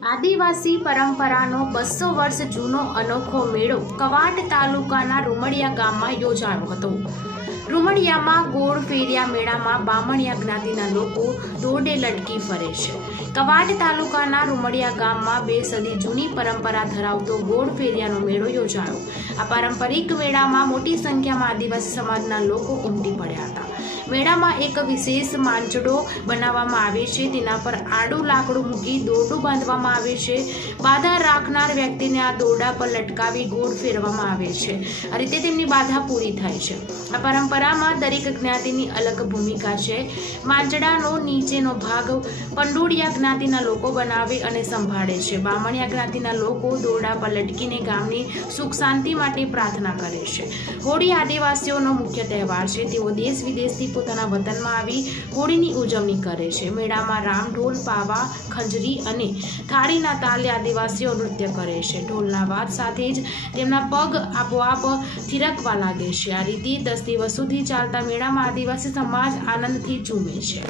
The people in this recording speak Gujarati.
આદિવાસી પરંપરાનો 200 વર્ષ જૂનો અનોખો મેળો કવાંટ તાલુકાના રૂમડિયા ગામમાં યોજાયો હતો। રૂમડિયામાં ગોળ ફેરિયા મેળામાં બામણિયા જ્ઞાતિના લોકો દોરડે લટકી ફરે છે। કવાંટ તાલુકાના રૂમડિયા ગામમાં 2 સદી જૂની પરંપરા ધરાવતો ગોળ ફેરિયાનો મેળો યોજાયો। આ પારંપરિક મેળામાં મોટી સંખ્યામાં આદિવાસી સમાજના લોકો ઉમટી પડ્યા હતા। મેળામાં એક વિશેષ માંચડો બનાવવામાં આવે છે, તેના પર આડું લાકડું મૂકી દોરડું બાંધવામાં આવે છે। બાધા રાખનાર વ્યક્તિને આ દોરડા પર લટકાવી ગોળ ફેરવવામાં આવે છે। આ રીતે તેમની બાધા પૂરી થાય છે। આ પરંપરામાં દરેક જ્ઞાતિની અલગ ભૂમિકા છે। માંચડાનો નીચેનો ભાગ પંડોળિયા જ્ઞાતિના લોકો બનાવે અને સંભાળે છે। બામણિયા જ્ઞાતિના લોકો દોરડા પર લટકીને ગામની સુખ શાંતિ માટે પ્રાર્થના કરે છે। હોળી આદિવાસીઓનો મુખ્ય તહેવાર છે। તેઓ દેશ વિદેશથી પોતાના વતનમાં આવી હોળીની ઉજવણી કરે છે। મેળામાં રામઢોલ, પાવા, ખંજરી અને થાળીના તાલે આદિવાસીઓ નૃત્ય કરે છે। ઢોલના વાદ સાથે જ તેમના પગ આપોઆપ થિરકવા લાગે છે। આ રીતે 10 દિવસ સુધી ચાલતા મેળામાં આદિવાસી સમાજ આનંદથી ઝૂમે છે।